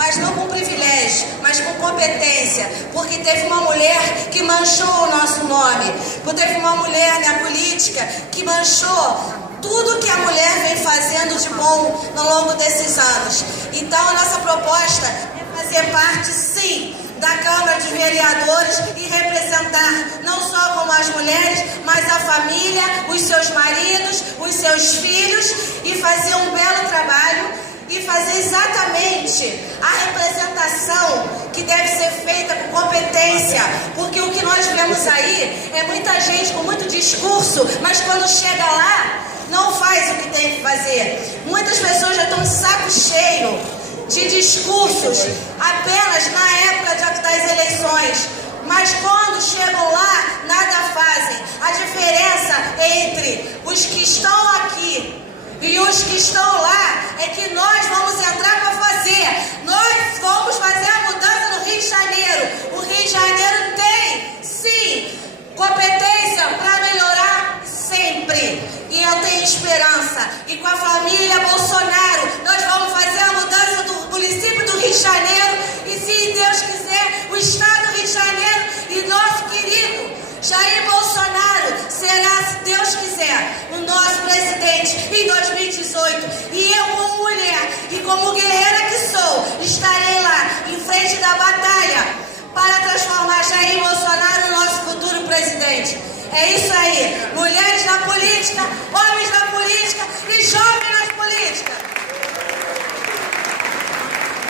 mas não com privilégio, mas com competência, porque teve uma mulher que manchou o nosso nome, porque teve uma mulher na política que manchou tudo que a mulher vem fazendo de bom no longo desses anos. Então a nossa proposta é fazer parte, sim, da Câmara de Vereadores e representar não só como as mulheres, mas a família, os seus maridos, os seus filhos, e fazer um belo trabalho e fazer exatamente a representação que deve ser feita com competência, porque o que nós vemos aí é muita gente com muito discurso, mas quando chega lá, não faz o que tem que fazer. Muitas pessoas já estão de saco cheio de discursos apenas na época das eleições, mas quando chegam lá, nada fazem. A diferença entre os que estão aqui e os que estão lá é que nós vamos entrar para fazer. Nós vamos fazer a mudança no Rio de Janeiro. O Rio de Janeiro tem, sim, competência para melhorar sempre. E eu tenho esperança. E com a família Bolsonaro, nós vamos fazer a mudança do município do Rio de Janeiro. E se Deus quiser, o estado do Rio de Janeiro e nosso querido Jair Bolsonaro será, se Deus quiser, o nosso presidente em 2018. E eu, como mulher e como guerreira que sou, estarei lá em frente da batalha para transformar Jair Bolsonaro no nosso futuro presidente. É isso aí, mulheres na política, homens